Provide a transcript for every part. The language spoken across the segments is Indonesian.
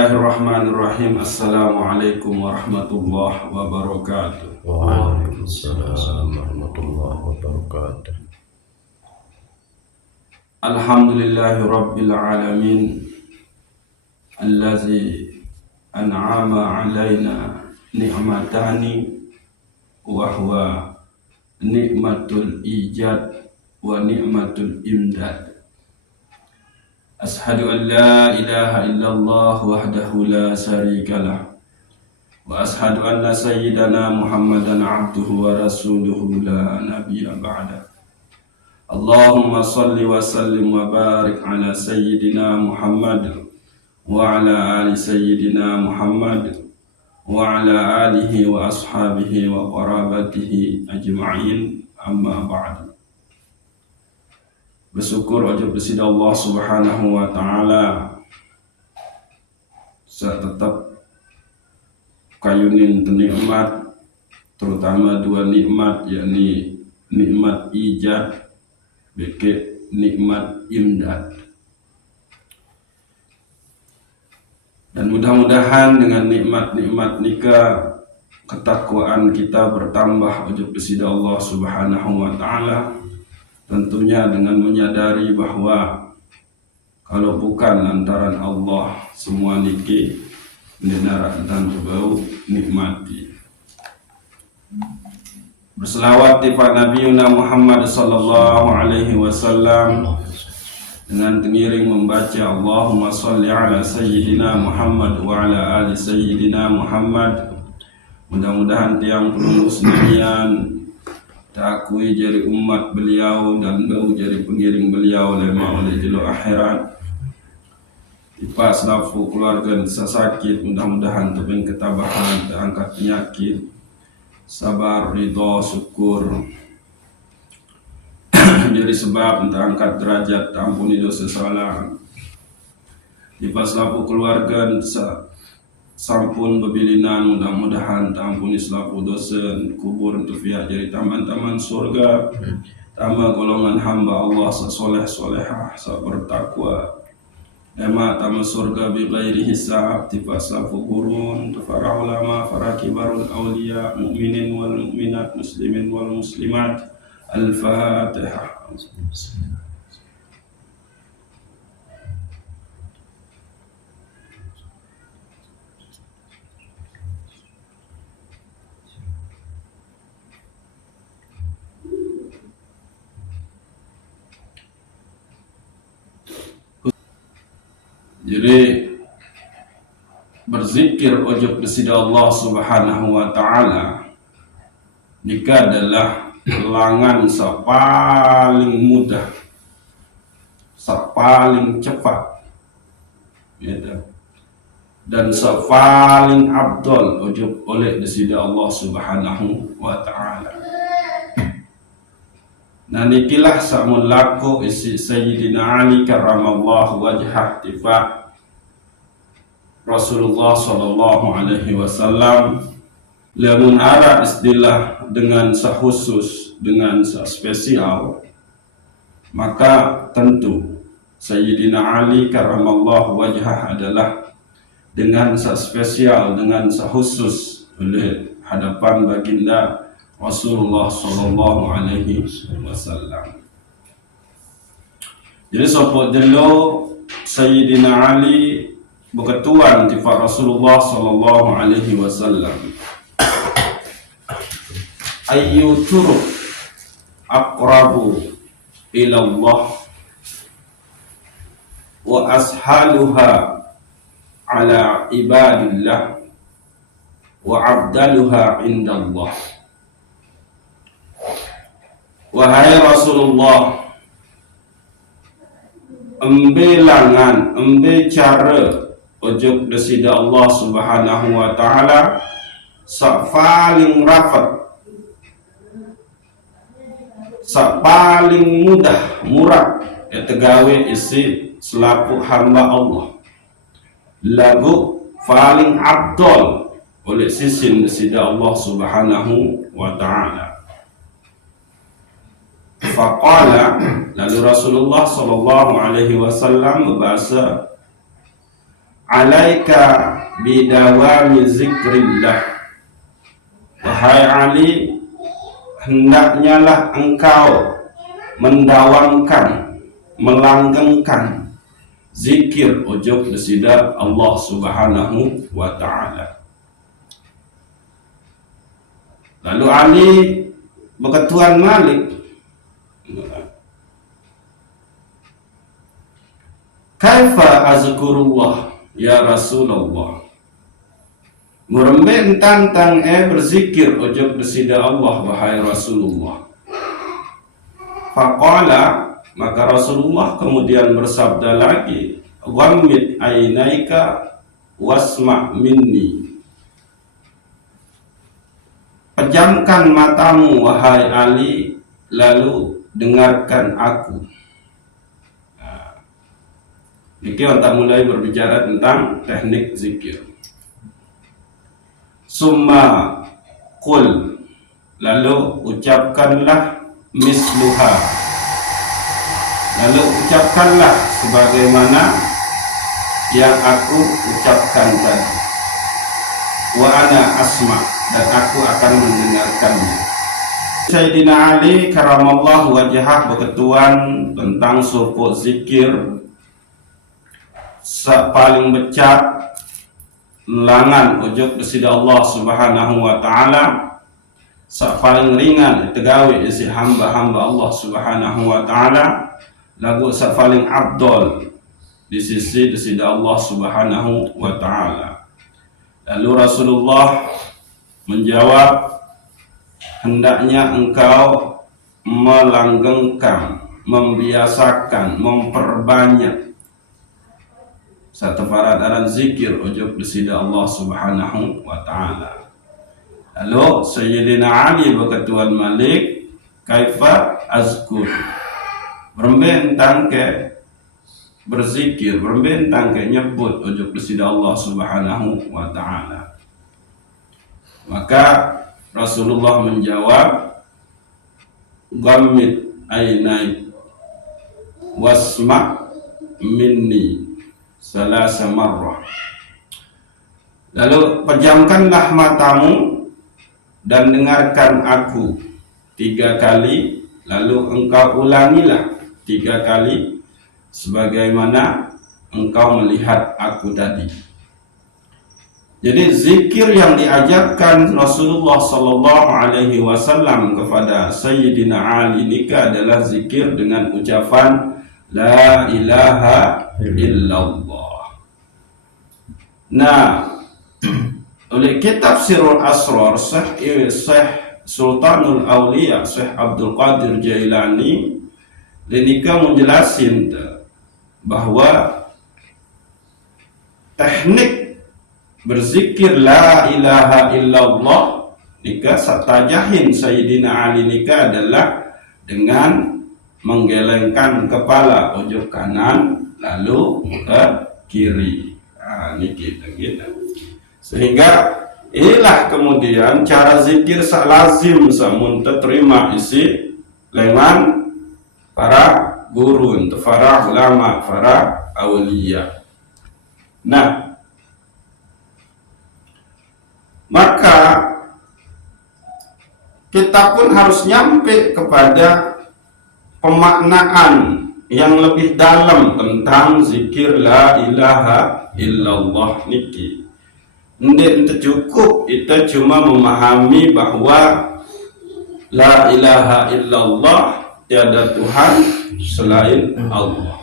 Bismillahirrahmanirrahim. Assalamualaikum warahmatullahi wabarakatuh. Waalaikumsalam warahmatullahi wabarakatuh. Alhamdulillahi rabbil alamin allazi an'ama alaina ni'matani wa huwa ni'matul ijad wa ni'matul imdad. Ashhadu an la ilaha illallah wahdahu la syarika lah wa ashhadu anna sayyidana Muhammadan abduhu wa rasuluhu la nabiyya ba'da. Allahumma salli wa sallim wa barik ala sayyidina Muhammad wa ala ali sayyidina Muhammad wa ala alihi wa ashabihi wa qarabatihi ajma'in, amma ba'du. Bersyukur wajib kepada Allah Subhanahu wa taala saya tetap kayunin nikmat, terutama dua nikmat, yakni nikmat ijad beke nikmat imdad. Dan mudah-mudahan dengan nikmat-nikmat nikah ketakwaan kita bertambah wajib kepada Allah Subhanahu wa taala. Tentunya dengan menyadari bahwa kalau bukan lantaran Allah semua niki mendengar dan berbau nikmati. Berselawat kepada Nabi Muhammad sallallahu alaihi wasallam dengan tengiring membaca Allahumma salli ala sayyidina Muhammad wa ala ali sayyidina Muhammad. Mudah-mudahan tiang penunggu sendirian takui jari umat beliau dan bau jari pengiring beliau lema oleh jelo akhirat. Ipa selafu keluarga sakit, mudah-mudahan tebing ketabahan, terangkat penyakit, sabar, ridho, syukur jadi sebab terangkat derajat, ampuni dosa salah. Ipa selafu keluarga sampun bebilinan, mudah-mudahan tampuni selaku dosa kubur untuk fiat jadi taman-taman surga, tama golongan hamba Allah soleh solehah sa bertakwa, ema taman surga bi ghairi hisab, tiba selaku gurun untuk para ulama, para kibarul awliya, mukminin wal mukminat, muslimin wal muslimat. Al-Fatihah. Jadi berzikir ujub kepada Allah Subhanahu wa taala jika adalah langan paling mudah, paling cepat, ya, dan paling abdul ujub oleh kepada Allah Subhanahu wa taala. Nah nikilah samun laku isi Sayyidina Ali karramallahu wajhah tifa Rasulullah sallallahu alaihi wasallam lamun ara istilah dengan khusus, dengan spesial, maka tentu Sayyidina Ali karramallahu wajhah adalah dengan spesial, dengan khusus oleh hadapan baginda Rasulullah sallallahu alaihi wasallam. Jadi sopot jelo Sayyidina Ali berketuan tifat Rasulullah sallallahu alaihi wasallam. Ayyu turuq aqrabu ila Allah wa ashaluha ala ibadillah wa abdaluha indallah. Wahai Rasulullah, embe langan, embe cara ujub desida Allah Subhanahu wa taala paling rapat, paling mudah, murah tegawe isi selaku hamba Allah, lagu paling abdul oleh sisin desida Allah Subhanahu wa taala. Faqala, lalu Rasulullah sallallahu alaihi wasallam berbahasa, alaika bidawami zikrillah. Wahai Ali, hendaknya lah engkau mendawamkan, melanggengkan zikir ujug desida Allah Subhanahu wa ta'ala. Lalu Ali berketuan Malik, kaifa azkurullah ya Rasulullah, muremben tantang berzikir ujug desida Allah wahai Rasulullah. Faqala, maka Rasulullah kemudian bersabda lagi, ghammid ainaika wasma' minni, pejamkan matamu wahai Ali, lalu dengarkan aku. Ini kita mulai berbicara tentang teknik zikir. Summa qul, lalu ucapkanlah misluha, lalu ucapkanlah sebagaimana yang aku ucapkan tadi. Wa ana asma, dan aku akan mendengarkannya. Sayyidina Ali karamallahu wajhah berketuan tentang suku zikir paling becat langan ujug desida Allah Subhanahu wa ta'ala, paling ringan tegawi isi hamba-hamba Allah Subhanahu wa ta'ala, lagu paling abdol di sisi desida Allah Subhanahu wa ta'ala. Lalu Rasulullah menjawab, hendaknya engkau melanggengkan, membiasakan, memperbanyak satu faradaran zikir ujug desida Allah Subhanahu wa ta'ala. Lalu Sayyidina Ali berketuan Malik, kaifa azkur, berbentang ke berzikir, berbentang ke nyebut ujug desida Allah Subhanahu wa ta'ala. Maka Rasulullah menjawab, ghammid ainai wasma' minni salasa marrah, lalu pejamkanlah matamu dan dengarkan aku 3 kali, lalu engkau ulangilah 3 kali sebagaimana engkau melihat aku tadi. Jadi zikir yang diajarkan Rasulullah sallallahu alaihi wasallam kepada Sayyidina Ali nikah adalah zikir dengan ucapan la ilaha illallah. Nah, oleh kitab Sirrul Asrar Syekh Sultanul Auliya Syekh Abdul Qadir Jailani lenika menjelasin bahwa teknik berzikir la ilaha illallah nika satajahin Sayyidina Ali nika adalah dengan menggelengkan kepala ujung kanan lalu ke kiri. Ini kita. Sehingga inilah kemudian cara zikir lazim samun terima isi lengan para guru, para ulama, para awliya. Nah, maka kita pun harus nyampe kepada pemaknaan yang lebih dalam tentang zikir la ilaha illallah niki. Tidak cukup kita cuma memahami bahwa la ilaha illallah, tiada Tuhan selain Allah.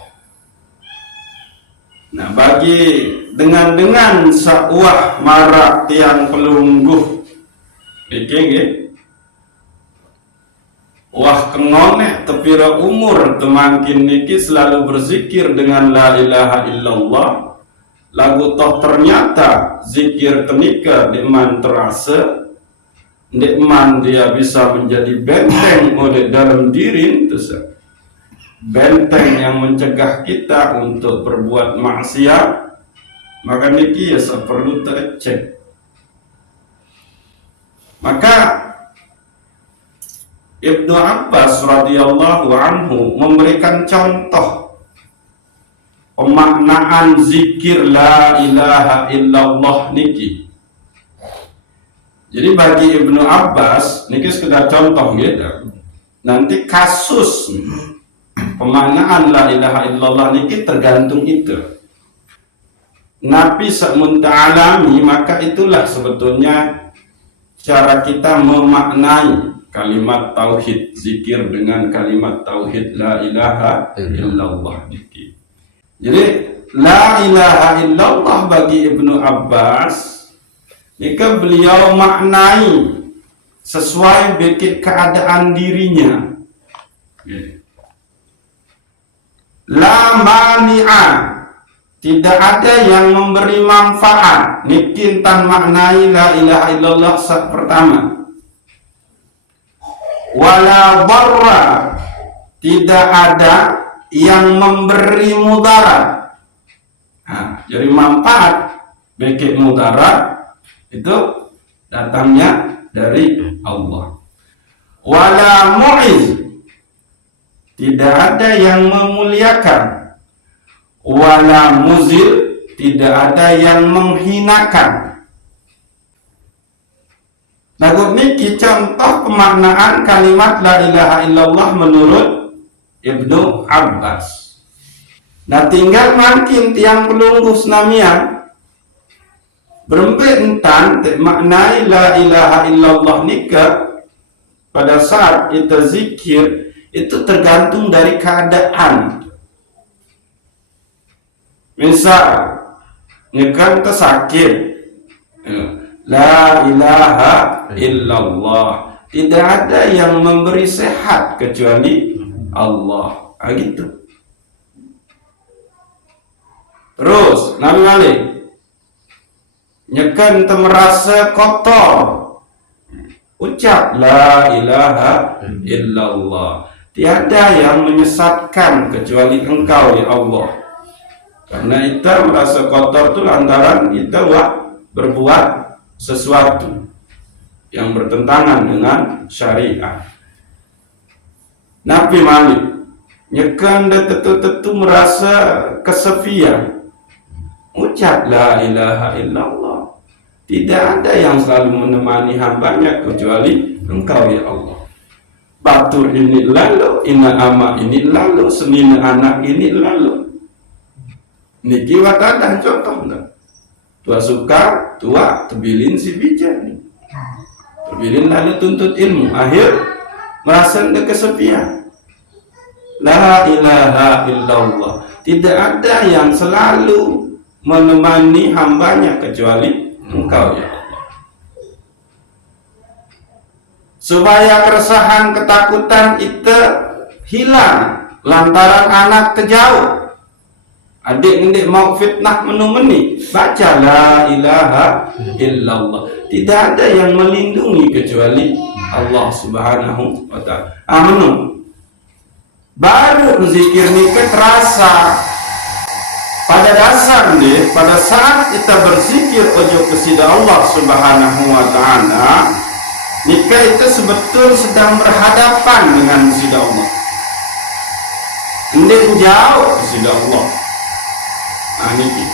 Nah, bagi dengan sa'wah marak tiang pelungguh niki wah kengonek tepira umur temakin niki selalu berzikir dengan la ilaha illallah, lagu toh ternyata zikir tenika diman terasa, diman dia bisa menjadi benteng oleh dalam diri, benteng yang mencegah kita untuk berbuat maksiat, maka niki ya perlu tercek. Maka Ibnu Abbas radhiyallahu anhu memberikan contoh pemaknaan zikir la ilaha illallah niki. Jadi bagi Ibnu Abbas niki sekedar contoh gitu. Nanti kasus pemaknaan la ilaha illallah niki tergantung itu. Nabi alami, maka itulah sebetulnya cara kita memaknai kalimat tauhid, zikir dengan kalimat tauhid la ilaha illallah. Jadi la ilaha illallah bagi Ibnu Abbas jika beliau maknai sesuai bikin keadaan dirinya. La mani'a, tidak ada yang memberi manfaat. Mungkin tan maknai la ilaha illallah saat pertama. Wala barra, tidak ada yang memberi mudarat. Nah, jadi manfaat bikin mudarat itu datangnya dari Allah. Wala mu'iz, tidak ada yang memuliakan. Wala muzil, tidak ada yang menghinakan. Nah, ini contoh pemaknaan kalimat la ilaha illallah menurut Ibnu Abbas. Nah, tinggal makin tiang pelunggu senamian berempit entan maknai la ilaha illallah nikah pada saat kita zikir itu tergantung dari keadaan. Misal nyekan kita sakit, la ilaha illallah, tidak ada yang memberi sehat kecuali Allah. Gitu. Terus Nabi Malik nyekan kita merasa kotor, ucap la ilaha illallah, tiada yang menyesatkan kecuali Engkau ya Allah. Karena kita merasa kotor itu lantaran kita berbuat sesuatu yang bertentangan dengan syariat. Nabi Malik nyekan dan tentu merasa kesepian, ucap la ilaha illallah, tidak ada yang selalu menemani hambanya kecuali Engkau ya Allah. Batur ini lalu, ina ama ini lalu, senina anak ini lalu. Niki watadah contoh enggak? Tua suka, tua tebilin si bijak nih. Tebilin lalu tuntut ilmu, akhir merasa kesepian. La ilaha illallah, tidak ada yang selalu menemani hambanya kecuali Engkau ya Allah. Supaya keresahan, ketakutan itu hilang lantaran anak terjauh. Adik-adik mau fitnah menumeni, baca la ilaha illallah. Tidak ada yang melindungi kecuali Allah subhanahu wa ta'ala. Amanu. Baru zikir nikah terasa. Pada dasar nih, pada saat kita berzikir ojo kesida Allah subhanahu wa ta'ala, nikah itu sebetul sedang berhadapan dengan kesida Allah. Ini jauh kesida Allah. Nah, ini.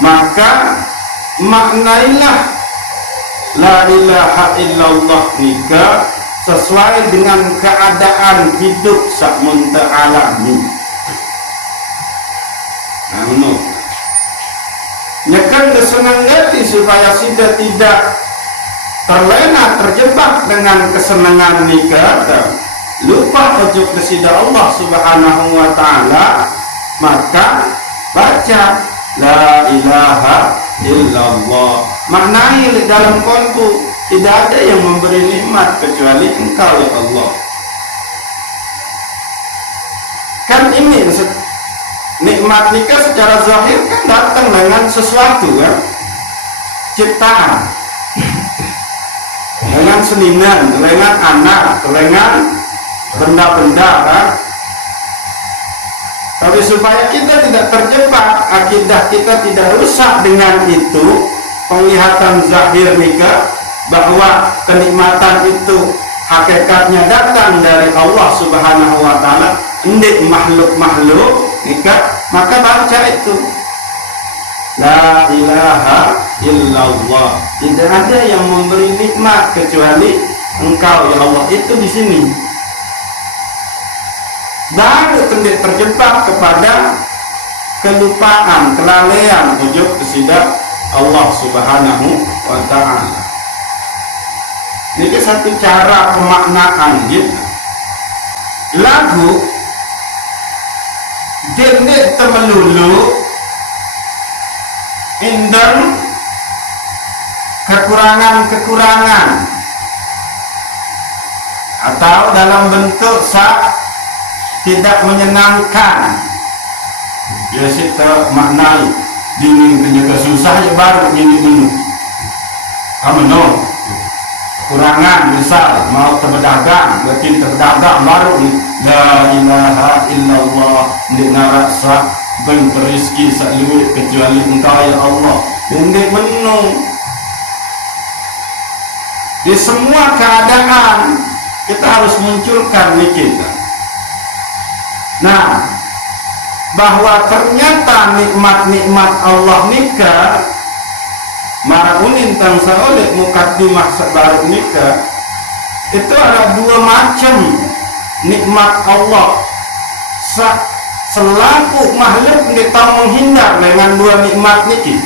Maka maknailah la ilaha illallah nikah sesuai dengan keadaan hidup sak alami. Nah, nyekan kesenangan hati supaya kita tidak terlena terjebak dengan kesenangan nikah dan lupa ujuk kesida Allah subhanahu wa ta'ala, maka baca la ilaha illallah. Maknai dalam konku, tidak ada yang memberi nikmat kecuali Engkau ya Allah. Kan ini nikmat nikah secara zahir kan datang dengan sesuatu kan, ciptaan, dengan seniman, dengan anak, dengan benda-benda kan. Tapi supaya kita tidak terjebak, akidah kita tidak rusak dengan itu, penglihatan zahir nikah bahwa kenikmatan itu hakikatnya datang dari Allah subhanahu wa ta'ala, indik makhluk-makhluk nikah, maka baca itu la ilaha illallah. Tidak ada yang memberi nikmat kecuali Engkau ya Allah. Itu di sini baru terjebak kepada kelupaan, kelalaian, ujub kesidak Allah Subhanahu wa ta'ala. Ini satu cara pemaknaan gitu. Lagu dendek temelulu indem kekurangan-kekurangan atau dalam bentuk tidak menyenangkan. Biasa kita maknai dinding penjaga susah ya baru ini dulu. Kamu no kurangan misal mau terpedagang, berarti terpedagang baru la ilaha illallah di narasa berrizki sakluit kecuali Engkau ya Allah. Dendek menung di semua keadaan kita harus munculkan kita. Nah, bahwa ternyata nikmat-nikmat Allah nikah maraunin tangsa oleh mukaddimah baru nikah itu ada dua macam nikmat Allah. Selaku makhluk kita menghindar dengan dua nikmat niki,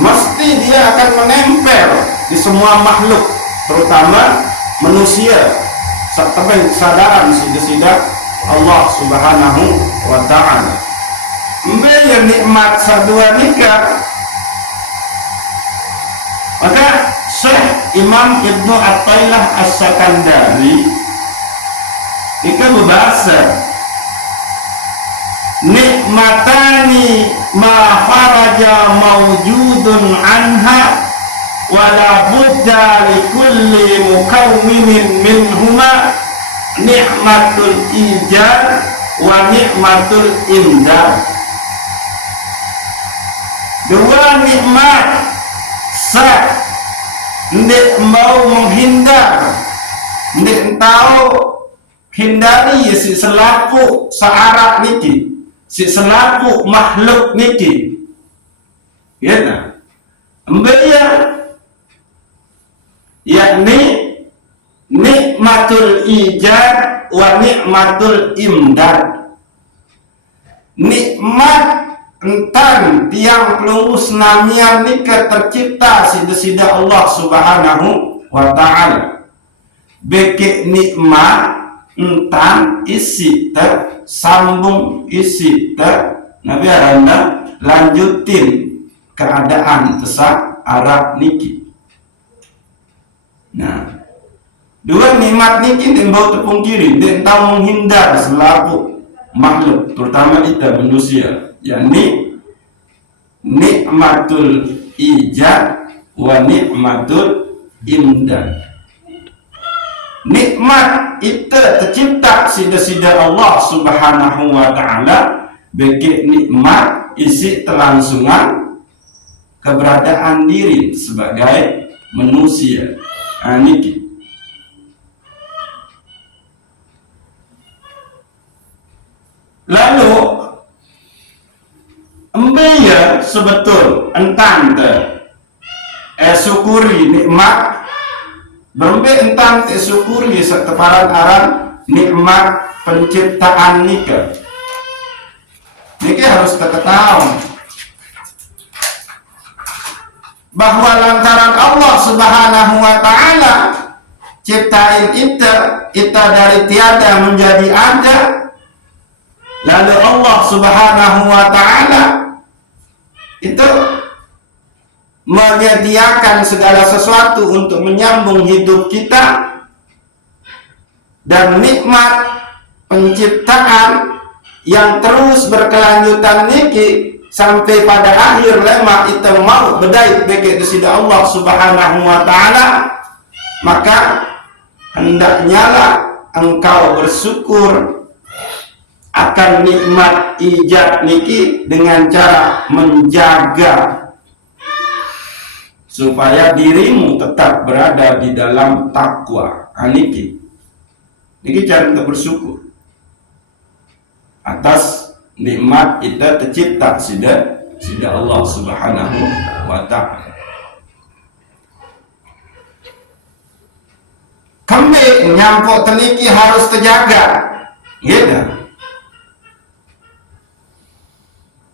mesti dia akan menempel di semua makhluk, terutama manusia. Sampai kesadaran sida-sida Allah Subhanahu wa ta'ala. Mbaya nikmat sadua nikah. Maka Syekh Imam Ibnu Athaillah As-Sakandari nikah berbahasa nikmatani ma faraja mawjudun anha wala budda li kulli mukawwinin minhuma nikmatul ijad wa nikmatul imdad. Dua nikmat ndik mau menghindar, ndik tahu hindari si selaku searah niki, si selaku makhluk niki. Ya nah. Mbaya yakni nikmatul ijad wa nikmatul imdad. Nikmat entan tiang pelurus namian nikah tercipta sida-sida Allah Subhanahu wa ta'ala. Beke nikmat entan isi ter sambung isi ter Nabi Aranda lanjutin keadaan tesak Arab niki. Nah, dua nikmat niki timbau tepung kiri, dia tahu menghindar selaku makhluk, terutama kita manusia, yakni nikmatul ijad wa nikmatul imdad. Nikmat itu tercipta sida-sida Allah Subhanahu wa ta'ala, bagi nikmat isi terlangsungan keberadaan diri sebagai manusia. Niki. Lalu embaya sebetul entan syukuri nikmat berembe entan syukuri seteparan aran nikmat penciptaan nika. Niki harus ketahui bahwa lantaran Allah Subhanahu wa ta'ala ciptain kita dari tiada menjadi ada, lalu Allah Subhanahu wa ta'ala itu menyediakan segala sesuatu untuk menyambung hidup kita, dan nikmat penciptaan yang terus berkelanjutan niki sampai pada akhir lema itu mau bedai bagi sida Allah Subhanahu wa ta'ala, maka hendaknya lah engkau bersyukur akan nikmat ijad niki dengan cara menjaga supaya dirimu tetap berada di dalam takwa. Niki cara kita bersyukur. atas nikmat kita tercipta sida Allah Subhanahu wa ta'ala. Kambing nyampuk teniki harus terjaga, gitu.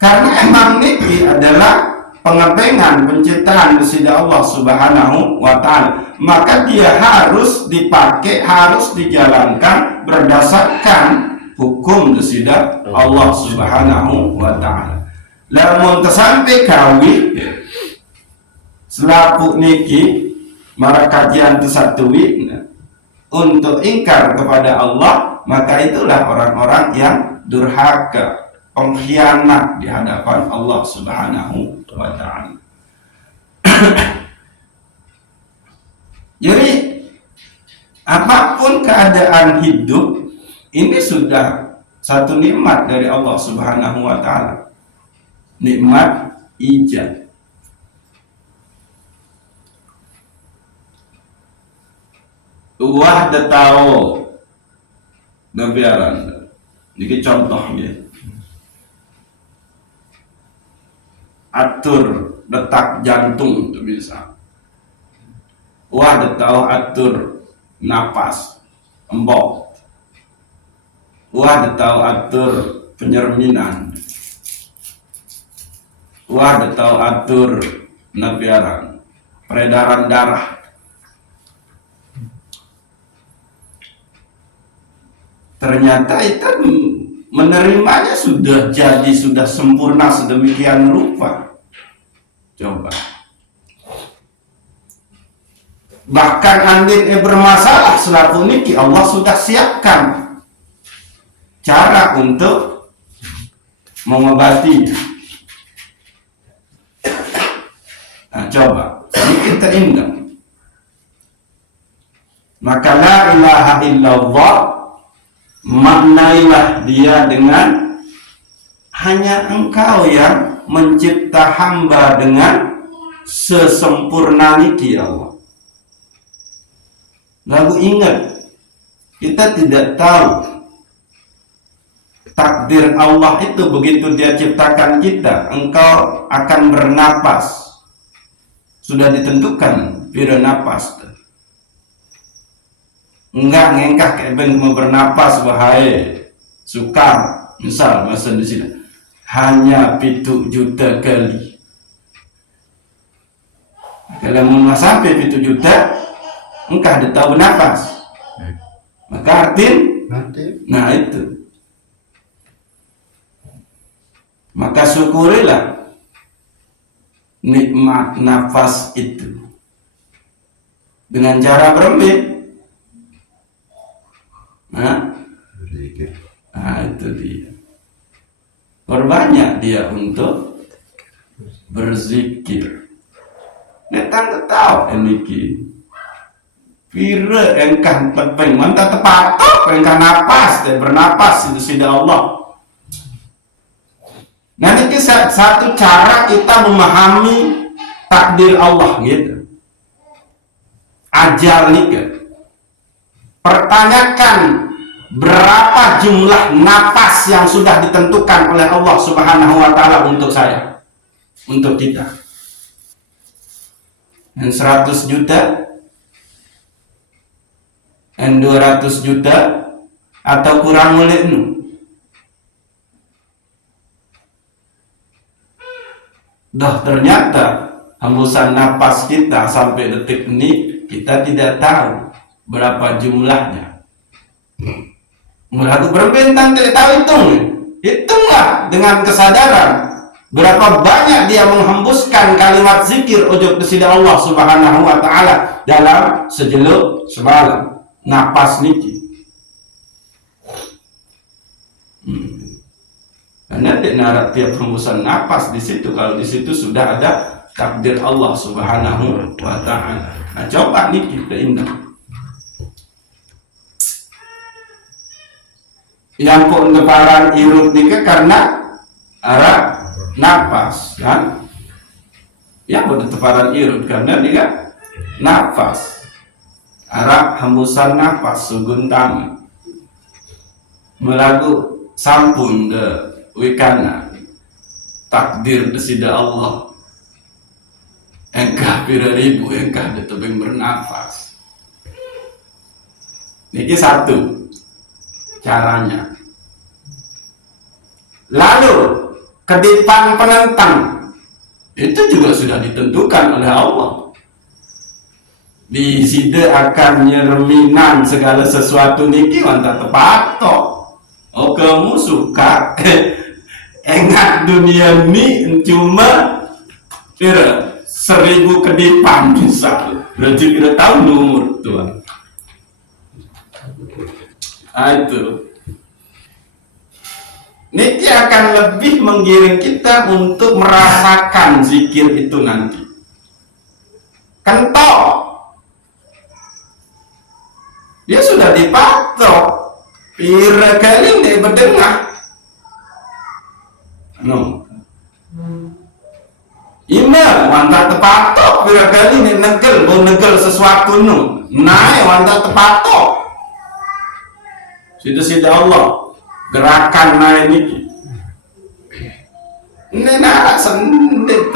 Karena emang niki adalah pengepengan penciptaan sida Allah Subhanahu wa ta'ala, maka dia harus dipakai, harus dijalankan berdasarkan hukum sida Allah Subhanahu wa ta'ala. Lamun tersampai kawin selaku niki mara kajian tersatui untuk ingkar kepada Allah, maka itulah orang-orang yang durhaka, pengkhianat di hadapan Allah Subhanahu wa ta'ala. Jadi apapun keadaan hidup ini sudah satu nikmat dari Allah Subhanahu wa ta'ala. Nikmat ijab. Wah detao nabiaran. Ini contohnya. Atur detak jantung itu bisa. Wah detao atur napas embok. Wah detao atur penyerminan. Wah detao atur nabiaran peredaran darah. Ternyata itu menerimanya sudah jadi, sudah sempurna sedemikian rupa. Coba. Bahkan andin bermasalah selaku niki, Allah sudah siapkan cara untuk mengobati. Nah, coba ini kita ingat. Maka la ilaha illallah, maknailah dia dengan hanya engkau yang mencipta hamba dengan sesempurna niki ya Allah. Lalu ingat, kita tidak tahu takdir Allah itu begitu dia ciptakan kita, engkau akan bernapas. Sudah ditentukan pira napas. Enggak ngengkah kayak mau bernapas bahaya sukar, misal masa di sini hanya 7 juta kali. Kalau mau sampai 7 juta engkau ada tahu bernapas, maka nah itu, maka syukurilah nikmat nafas itu dengan cara beremit. Nah itu dia. Berbanyak dia untuk berzikir. Netang ketahu eniki. Pira engkah penting mantap tepatok engkah napas dan bernapas itu sida Allah. Nah ini satu cara kita memahami takdir Allah gitu. Ajal nikah. Pertanyakan berapa jumlah napas yang sudah ditentukan oleh Allah Subhanahu wa ta'ala untuk saya, untuk kita. Dan 100 juta, dan 200 juta, atau kurang oleh nu. Dah ternyata hembusan napas kita sampai detik ini kita tidak tahu berapa jumlahnya. Melaku berbentang tidak tahu hitunglah dengan kesadaran berapa banyak dia menghembuskan kalimat zikir ujub kesida Allah Subhanahu wa ta'ala dalam sejeluk semalam napas niki. Karena tidak tiap hembusan napas di situ, kalau di situ sudah ada takdir Allah Subhanahu wa ta'ala. Nah, coba nih kita indah. Yang pendeparan irut nika karena arah napas kan? Ya pendeparan irut karena dia napas. Arah hembusan napas suguntang. Melagu sampun de wikana takdir desida Allah engkah pira ribu engkah de tebing bernafas. Niki satu caranya. Lalu kedipan penentang itu juga sudah ditentukan oleh Allah. Di side akan nyereminan segala sesuatu niki wanta tepatok. Oh kamu suka engat dunia ini cuma kira 1000 kedipan misal. Berarti kira tahun umur tua. Itu niki akan lebih menggiring kita untuk merasakan zikir itu nanti. Kentok dia sudah dipatok pira kali dia berdengah email wanta tepatok pira kali ini negel sesuatu naik wanta tepatok sida Allah gerakan naik niki ini narak sendet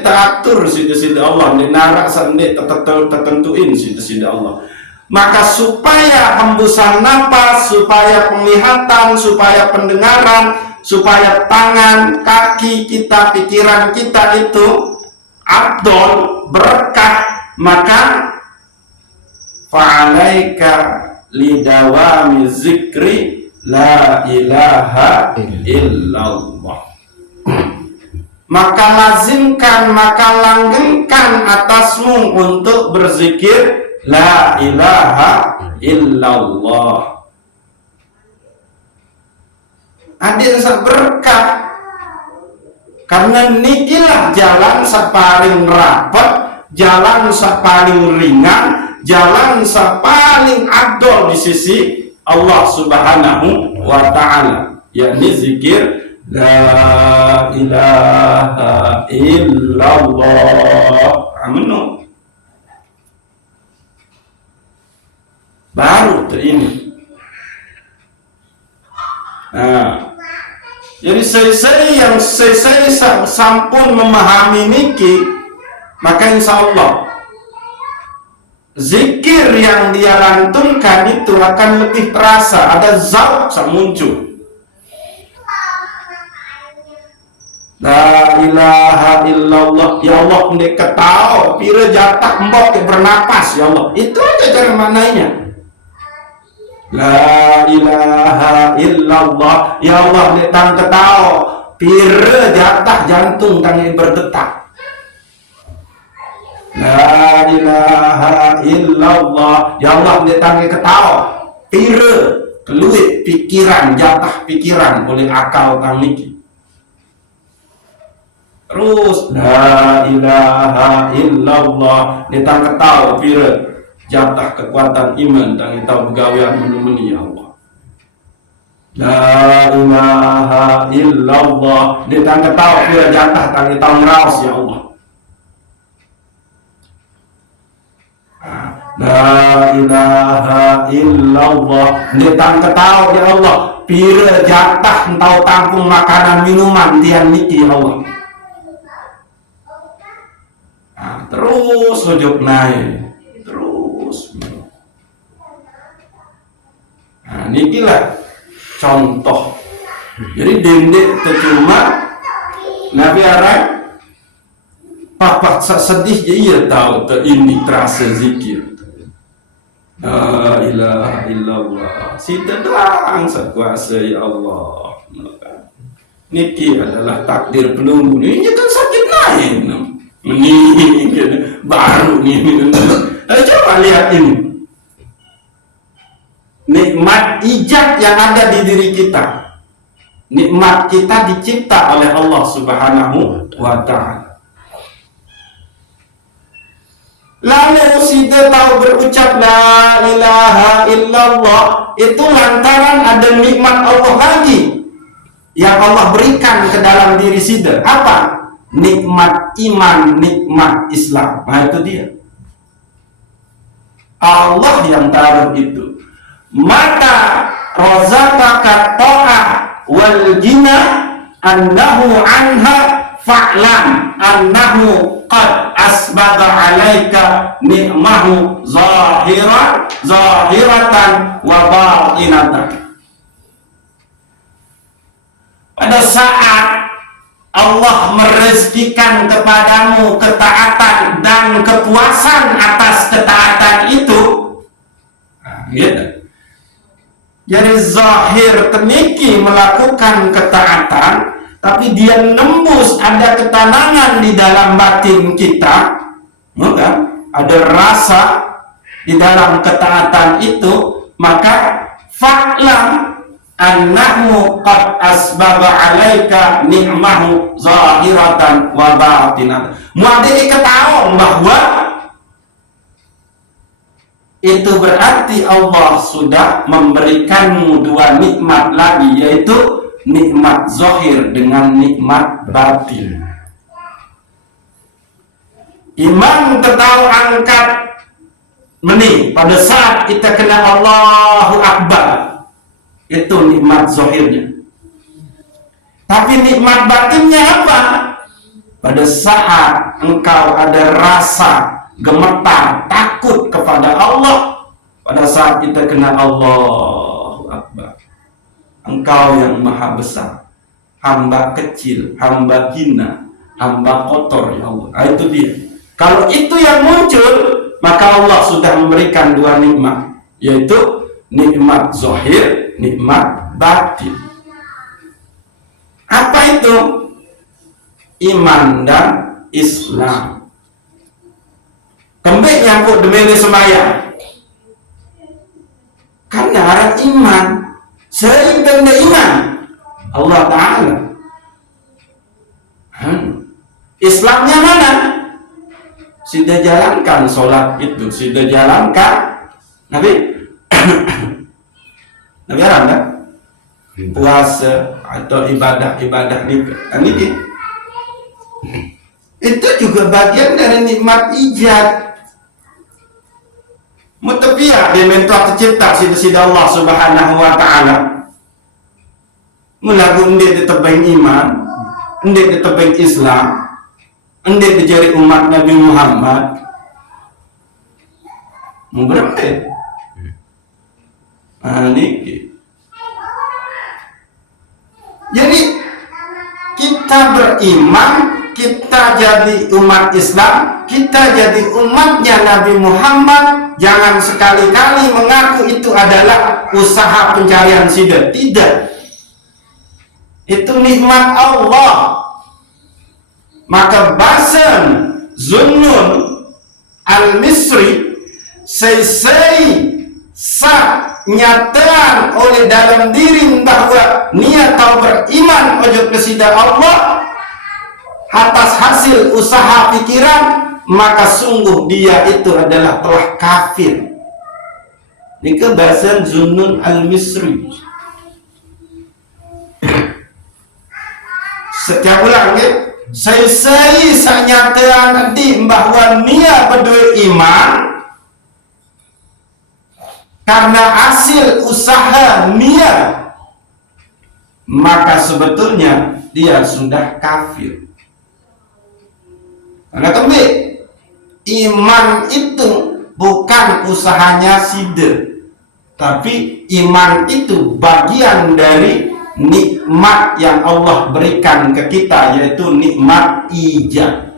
teratur sida Allah ini narak sendet tertentuin sida Allah. Maka supaya hembusan napas, supaya penglihatan, supaya pendengaran, supaya tangan, kaki kita, pikiran kita itu afdol, berkah, maka fa'alaika lidawami zikri la ilaha illallah. Maka lazimkan, maka langgengkan atasmu untuk berzikir la ilaha illallah. Adil sak berkah. Karena nikilah jalan sak paling rapat, jalan sak paling ringan, jalan sak paling adol di sisi Allah Subhanahu wa taala, yakni zikir la ilaha illallah. Amin. Baru ini. Nah, jadi saya sampun memahami niki, maka insya Allah zikir yang dia lantunkan itu akan lebih terasa, ada zauq yang muncul. La ilaha illallah, ya Allah ndek ketau pira jatah mbok bernapas ya Allah. Itu aja cara mananya. La ilaha illallah, ya Allah ndek tang ketau pira jatah jantung tangi berdetak. La ilaha illallah, ya Allah ndek tang ketau pira keluit pikiran jatah pikiran oleh akal tang niki. Terus la ilaha illallah ditang ketau pira jatah kekuatan iman tang tahu begawian menu-menu ya Allah. La ilaha illallah ditang ketau pira jatah tang tahu raus ya Allah. La ilaha illallah ditang ketau ya Allah pira jatah tahu tampung makanan minuman tian niki ya Allah. Terus hidup naik terus. Nah, inilah contoh. Jadi dendek tercuma Nabi Arab papak sedih je ia tahu ini terasa zikir. La ilaha illallah. Sita doang sekuasa ya Allah. Niki adalah takdir penunggu. Ini kan sakit naik. Ini baru nih. Coba lihat ini nikmat ijab yang ada di diri kita. Nikmat kita dicipta oleh Allah Subhanahu wa ta'ala. Lalu kita tahu berucap la ilaha illallah itu lantaran ada nikmat Allah lagi yang Allah berikan ke dalam diri kita. Apa? Nikmat iman, nikmat Islam. Nah itu dia. Allah yang taruh itu. Maka rozaqaka ta'ah, wal ghina annahu anha fa'lam annahu qad asbagha 'alaika ni'mahu zahiratan wa batinatan. Pada saat Allah merezekikan kepadamu ketaatan dan kepuasan atas ketaatan itu, gitu. Jadi zahir teniki melakukan ketaatan, tapi dia nembus ada ketenangan di dalam batin kita, kan? Ada rasa di dalam ketaatan itu, maka fa'lam annahu qad asbagha 'alaika ni'mahu zahiratan wa batinatan. Muadili ketahuan bahwa itu berarti Allah sudah memberikanmu dua nikmat lagi, yaitu nikmat zahir dengan nikmat batin. Iman ketahu angkat meni pada saat kita kena Allahu Akbar, itu nikmat zahirnya. Tapi nikmat batinnya apa? Pada saat engkau ada rasa gemetar, takut kepada Allah, pada saat kita kena Allahu Akbar. Engkau yang maha besar, hamba kecil, hamba hina, hamba kotor, ya Allah. Itu dia. Kalau itu yang muncul, maka Allah sudah memberikan dua nikmat, yaitu nikmat zahir, nikmat batin. Apa itu? Iman dan Islam. Kembali nyangkut demi semaya. Karena arah iman, sehingga iman Allah Ta'ala. Islamnya mana? Sudah jalankan sholat itu, sudah jalankan Nabi Nabi kan? Puasa atau ibadah-ibadah ini. Itu juga bagian dari nikmat ijad. Mutafiyah dia mentua tercipta sida Allah Subhanahu wa Ta'ala. Mulagu ndik ditebang iman, ndik ditebang Islam, ndik dijari umat Nabi Muhammad. Berapa? Niki. Jadi kita beriman, kita jadi umat Islam, kita jadi umatnya Nabi Muhammad. Jangan sekali-kali mengaku itu adalah usaha pencarian sida. Tidak. Itu nikmat Allah. Maka Basan Zunnun Al-Misri selesai nyataan oleh dalam diri bahwa niat atau beriman ojo kesida Allah atas hasil usaha pikiran, maka sungguh dia itu adalah telah kafir. Ini kebahasan Zunnun Al-Misri. Setiap ulang ya, saya nyataan di bahwa niat berdua iman karena hasil usaha niat, maka sebetulnya dia sudah kafir. Karena tembik iman itu bukan usahanya sida, tapi iman itu bagian dari nikmat yang Allah berikan ke kita, yaitu nikmat ijab.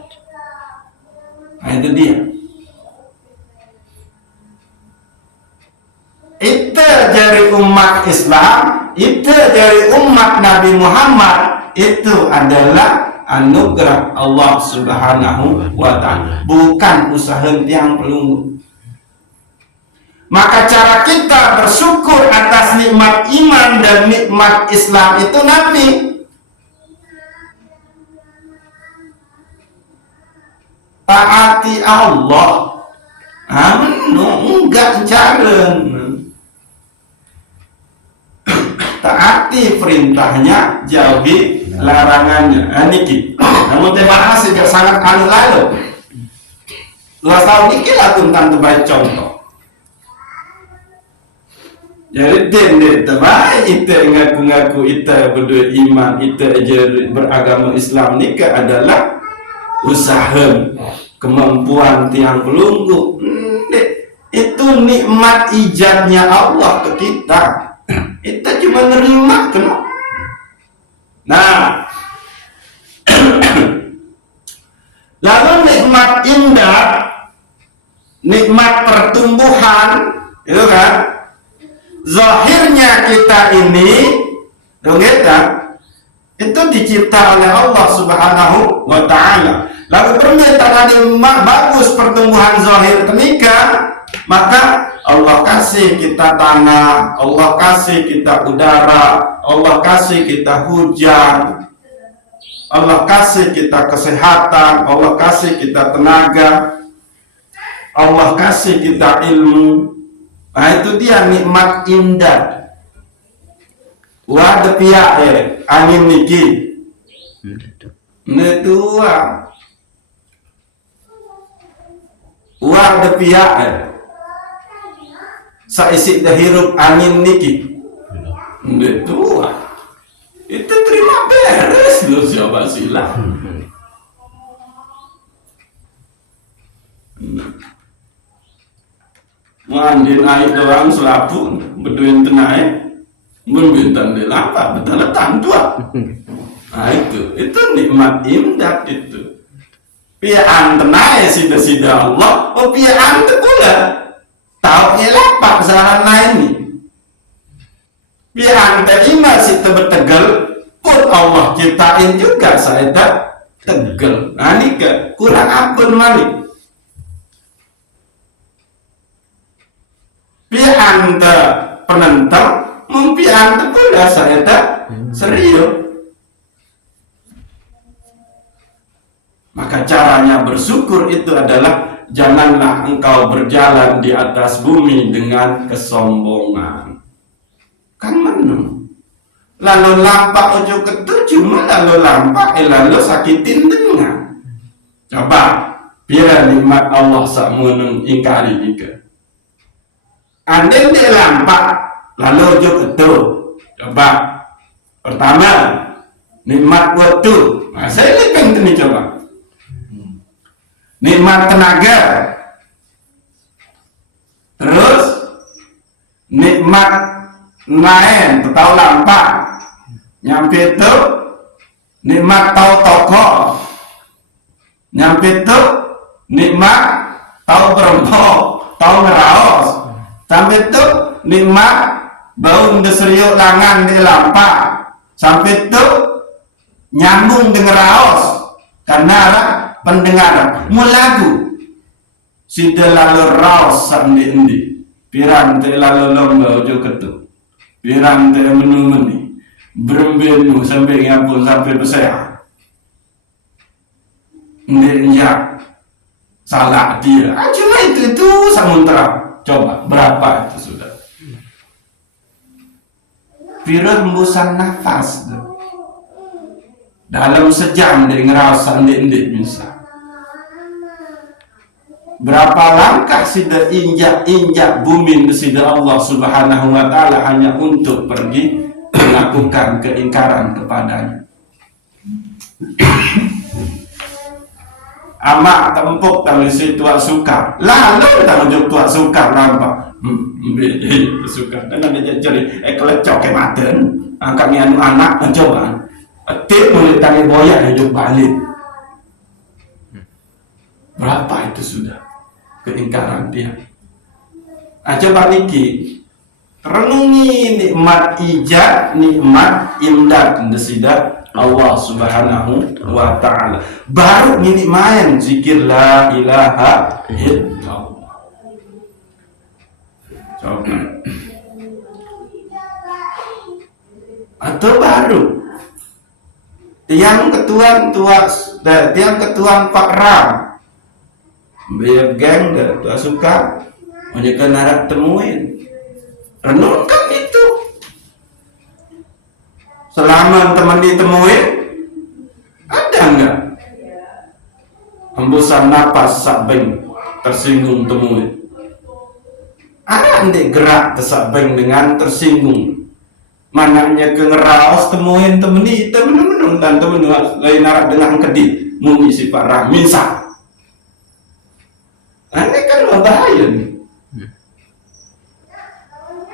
Nah, itu dia. Itu dari umat Islam, itu dari umat Nabi Muhammad, itu adalah anugerah Allah Subhanahu wa Ta'ala, bukan usaha yang pelunggu. Maka cara kita bersyukur atas nikmat iman dan nikmat Islam itu Nabi. Taati Allah. Enggak jalan. Taati perintahnya, jauhi larangannya. Niki. Namun bahas juga sangat lalu. 2 tahun niki lah tentang terbaik contoh. Jadi dia terbaik itu ngaku-ngaku itu berdua iman itu aja beragama Islam ni ke adalah usaha kemampuan tiang pelunggu. Itu nikmat ijabnya Allah ke kita. Kita cuma nerima kena. Nah, lalu nikmat indah, nikmat pertumbuhan, itu kan? Zahirnya kita ini, kita itu dicipta oleh Allah Subhanahu wa Ta'ala. Lalu permintaan bagus pertumbuhan zahir ketika, maka Allah kasih kita tanah, Allah kasih kita udara, Allah kasih kita hujan, Allah kasih kita kesehatan, Allah kasih kita tenaga, Allah kasih kita ilmu. Nah itu dia nikmat indah. Wadah pihak angin niki. Netua. Wadah pihak saisik dah hirup angin niki. Netua. Itu terima beres lo siapa sila. Mandin air orang selapu berduin tenai membintang di lampak betul datang tua. Nah itu nikmat indah itu. Pian tenai sida Allah, oh pian tu pula tahu ni lapak sahana ini. Pian terima si bertegal pun Allah ciptain juga saya tak tegel. Nah ni ke kurang ampun malik. Pian penentang, mumpian pula saya tak serius. Maka caranya bersyukur itu adalah janganlah engkau berjalan di atas bumi dengan kesombongan. Kan menung. Lalu lampak ojo ketujuh, lalu lampak, lalu sakitin dengan. Coba, biar nikmat Allah sak menung ingkari juga. Andai dia lampak, lalu ojo ketuh. Coba, pertama, nikmat waktu. Nah, saya lihat ini coba. Nikmat tenaga, terus nikmat main, tahu lampak, nyampe itu nikmat tahu toko, nyampe itu nikmat tahu berempok, tahu ngeraos, sampai itu nikmat bau deseriuk langan di lampak, sampai itu nyambung dengan raos, karena pendengaran mulagu sida lalu raos sandi pirang te lalu lomba ojo ketuk pirang te menu berembenu sampai ngapun sampai besar ngenjak salah dia cuma itu sementara coba berapa itu sudah pirang hembusan nafas dalam sejam dari ngeraos sandi misal. Berapa langkah sudah injak bumi sida Allah Subhanahu wa Ta'ala hanya untuk pergi melakukan keingkaran kepadanya. Amak tempuk tali si tuak suka, lalu tanggung tuak suka nampak. Suka dan ada jadi kelecok ke maten, angkat ni anak mencoba. Tip mulai tangi boyak hidup balik. Berapa itu sudah keingkaran dia? Coba niki renungi nikmat ijab, nikmat imdad desida Allah Subhanahu wa Ta'ala. Baru ini main zikir la ilaha illallah. Coba. Atau baru tiang ketuan Pak Ram biar geng dah tua suka menjaga narak temuin renungkan itu selama teman ditemuin ada enggak hembusan napas sabeng tersinggung temuin Ada ndek gerak tersabeng dengan tersinggung. Mananya ke ngeraos temuin temeni temen dan temen lain narak dengan kedit mengisi para misal. Ini kan bahaya nih.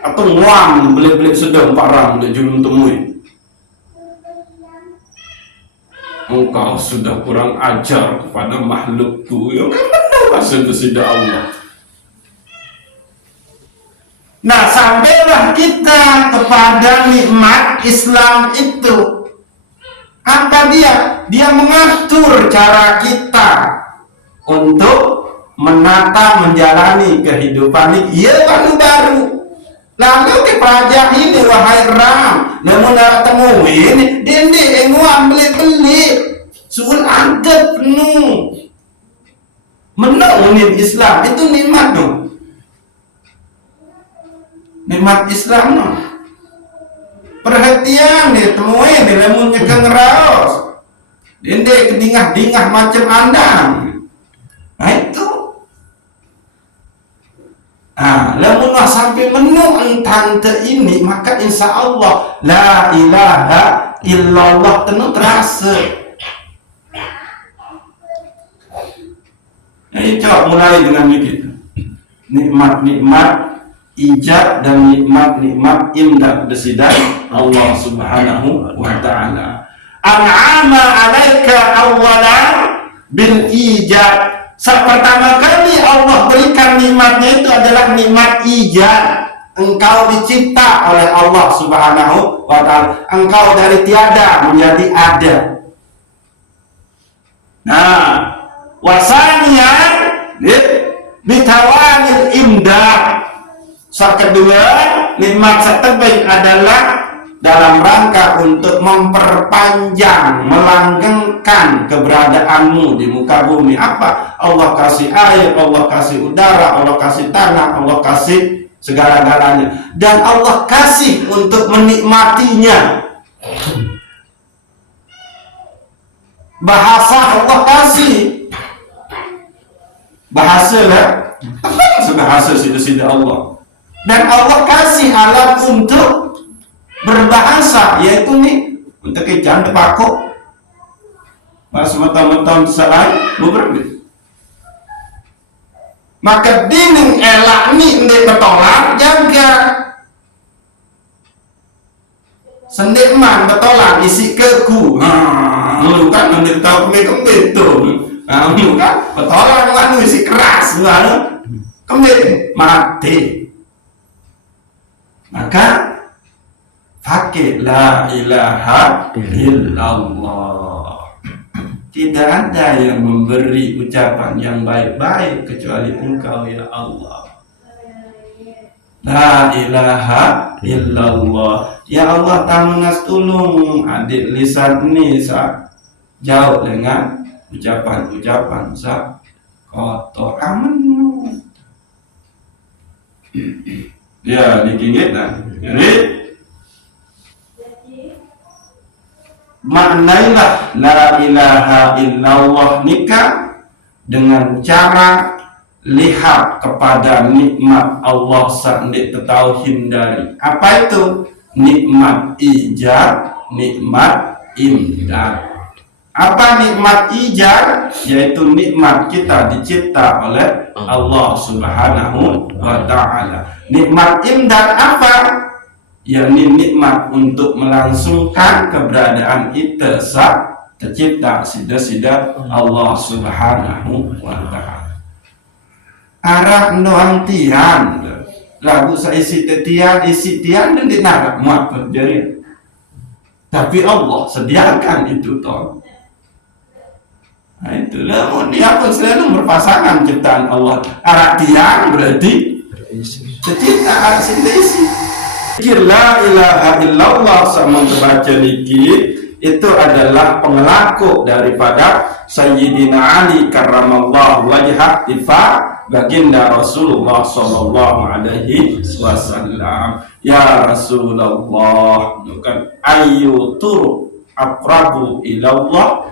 Atau nguam belik-belik sedang parang dia julung temui. Engkau sudah kurang ajar kepada makhlukku. Ya kan benar maksud tidak Allah. Nah, sampailah kita kepada nikmat Islam itu. Apa dia? Dia mengatur cara kita untuk menata menjalani kehidupan ini. Ia baru. Lalu ke pelajar ini wahai Ram, namun nak temuin dia nguam beli suul adab penuh. Menolongin Islam itu nikmat dong. Nikmat Islam dong. Perhatian dia temuin dia namun nyekeng raos. Dia kedingah-dingah macam andang. Nah itu. Lamun sampai menu tante ini, maka insya Allah la ilaha illallah tentu terasa. Jadi coba mulai dengan begitu. Nikmat-nikmat ijab dan nikmat-nikmat imdad desidan Allah Subhanahu wa ta'ala. An'ama alaika awwalan bil ijab. Pertama kali Allah berikan nikmatnya itu adalah nikmat ijab. Engkau dicipta oleh Allah Subhanahu wa ta'ala. Engkau dari tiada menjadi ada. Nah, wasanian bitawanil imdad. Kedua, nikmat setebing adalah dalam rangka untuk memperpanjang, melanggengkan keberadaanmu di muka bumi. Apa? Allah kasih air, Allah kasih udara, Allah kasih tanah, Allah kasih segala-galanya. Dan Allah kasih untuk menikmatinya. Bahasa Allah kasih. Bahasa lah. Bahasa sida-sida Allah. Dan Allah kasih alat untuk berbahasa, yaitu nih untuk kejan tepako pas mata-mata salah berbeda. Maka dinding elak nih ndek betolak jaga sendekman betolak isi keku. Lu kan nanti tahu kembali tuh. Lu kan betolak kan isi keras lalu kembali mati. Maka pakai la ilaha illallah. Tidak ada yang memberi ucapan yang baik-baik kecuali Engkau ya Allah. La ilaha illallah. Ya Allah tamunas tulung adik lisan ini jauh dengan ucapan-ucapan kotor aman. Ya digigit nah. Jadi maknailah la ilaha illallah nikah dengan cara lihat kepada nikmat Allah sa'ndik tetau hindari. Apa itu? Nikmat ijab, nikmat imdad. Apa nikmat ijab? Yaitu nikmat kita dicipta oleh Allah Subhanahu wa ta'ala. Nikmat imdad apa? Yakni nikmat untuk melangsungkan keberadaan kita tercipta sida-sida Allah Subhanahu wa ta'ala. Arah doang tian lagu isi tian dan dinarak muat terjadi. Tapi Allah sediakan itu toh. Nah itulah dia pun selalu berpasangan ciptaan Allah. Arah tian berarti tercipta isi. La ilaha illallah sama terbaca niki itu adalah pengelaku daripada Sayyidina Ali karramallahu wajhah ifa baginda Rasulullah sallallahu alaihi wasallam. Ya Rasulullah, bukan ayu tur aqrabu ilallah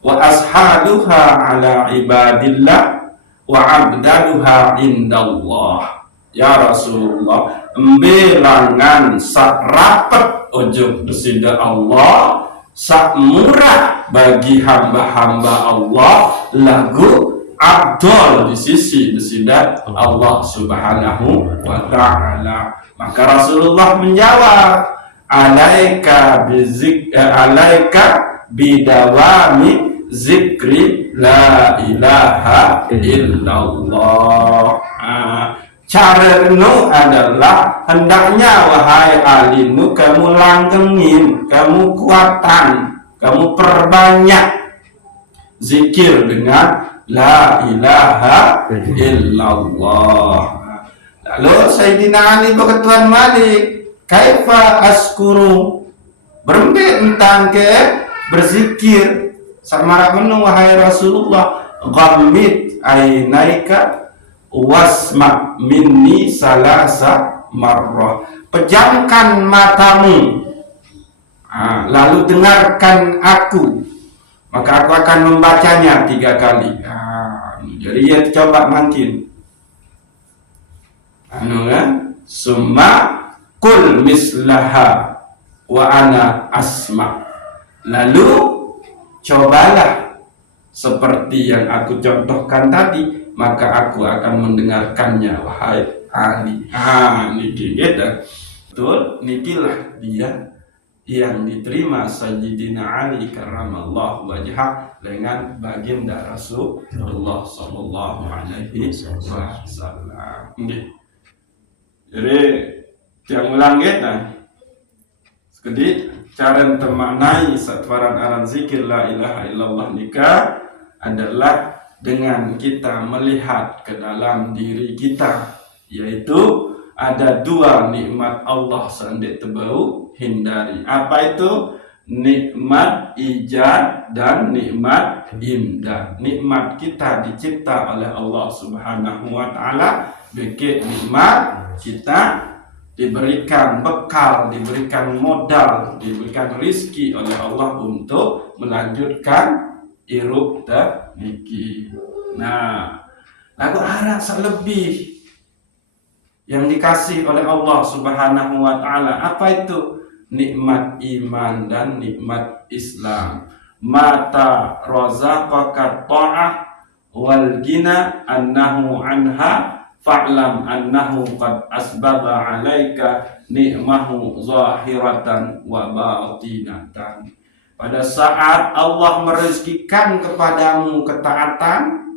wa ashaduha ala ibadillah wa abdaluha indallah. Ya Rasulullah, embelangan sak rapet ojo desida Allah, sak murah bagi hamba-hamba Allah lagu abdul di sisi desida Allah Subhanahu wa ta'ala. Maka Rasulullah menjawab, alaika bidawami zikri la ilaha illallah. Caranu adalah hendaknya wahai alinu kamu langgengin, kamu kuatan, kamu perbanyak zikir dengan la ilaha illallah. Lalu Sayyidina Ali berketuan Malik, kaifa askuru, berembik tentang ke berzikir sama menu wahai Rasulullah, ghammid ainaika wasma minni salasa marrah, pejamkan matamu, lalu dengarkan aku, maka aku akan membacanya 3 kali. Jadi ya coba makin summa kul mislaha wa ana asma, lalu cobalah seperti yang aku contohkan tadi, maka aku akan mendengarkannya wahai Ali. Niki kita betul, nikilah dia yang diterima Sayyidina Ali karramallahu wajhah dengan baginda Rasulullah sallallahu alaihi wasallam. Jadi yang ulang kita jadi cara memaknai satwaran aran zikir la ilaha illallah nikah adalah dengan kita melihat ke dalam diri kita, yaitu ada 2 nikmat Allah sandet tebau hindari. Apa itu? Nikmat ijad dan nikmat imdad. Nikmat kita dicipta oleh Allah Subhanahu wa ta'ala, beki nikmat kita diberikan bekal, diberikan modal, diberikan rizki oleh Allah untuk melanjutkan irup niki. Nah, lagu harap selebih yang dikasih oleh Allah Subhanahu wa ta'ala. Apa itu? Nikmat iman dan nikmat Islam. Mata razaqaka ta'ah wal gina annahu anha fa'lam annahu qad asbaba alaika ni'mahu zahiratan wa batinatan. Pada saat Allah merezekikan kepadamu ketaatan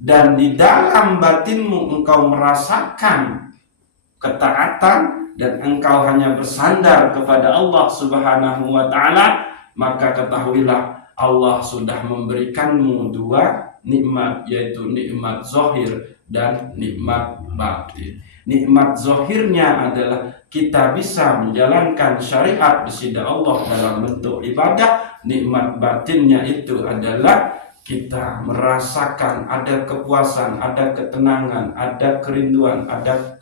dan di dalam batinmu engkau merasakan ketaatan dan engkau hanya bersandar kepada Allah Subhanahu wa ta'ala, maka ketahuilah Allah sudah memberikanmu 2 nikmat, yaitu nikmat zahir dan nikmat batin. Nikmat zahirnya adalah kita bisa menjalankan syariat di sisi Allah dalam bentuk ibadah. Nikmat batinnya itu adalah kita merasakan ada kepuasan, ada ketenangan, ada kerinduan, ada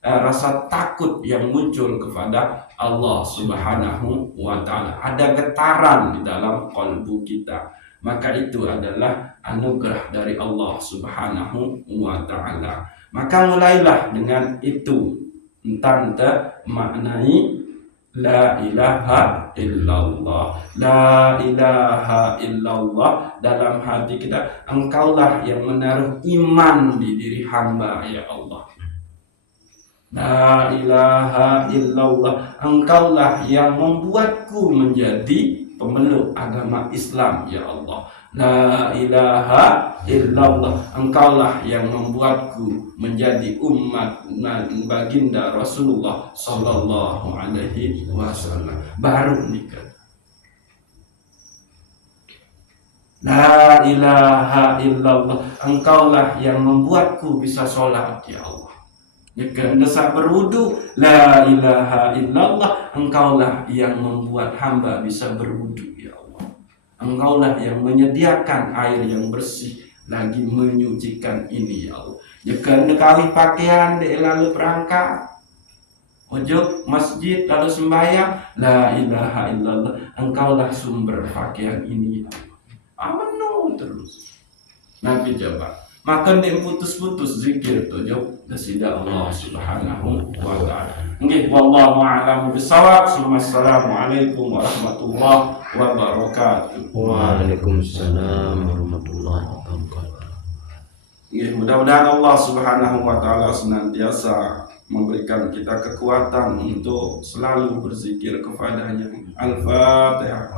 rasa takut yang muncul kepada Allah Subhanahu wa ta'ala. Ada getaran di dalam kalbu kita. Maka itu adalah anugerah dari Allah Subhanahu wa ta'ala. Maka mulailah dengan itu, entah maknai la ilaha illallah. La ilaha illallah dalam hati kita. Engkaulah yang menaruh iman di diri hamba, ya Allah. La ilaha illallah, engkaulah yang membuatku menjadi pemeluk agama Islam, ya Allah. La ilaha illallah, engkaulah yang membuatku menjadi umat baginda Rasulullah sallallahu alaihi wasallam. Baru nikah. La ilaha illallah, engkaulah yang membuatku bisa sholat, ya Allah. Jika saat berwudu, la ilaha illallah, engkaulah yang membuat hamba bisa berwudu, ya Allah. Engkaulah yang menyediakan air yang bersih lagi menyucikan ini, ya Allah. Jika dekawi pakaian de lalu berangkat ojok masjid lalu sembahyang, la ilaha illallah, engkaulah sumber pakaian ini, ya Allah. Amanu terus. Nabi jawab, maka dia putus-putus zikir tujuh dasida Allah Subhanahu wa taala. Nggih, wallahu a'lam bishawab. Assalamualaikum warahmatullahi wabarakatuh. Waalaikumsalam warahmatullahi wabarakatuh. Ya, mudah-mudahan Allah Subhanahu wa taala senantiasa memberikan kita kekuatan untuk selalu berzikir kepadanya. Al-Fatihah.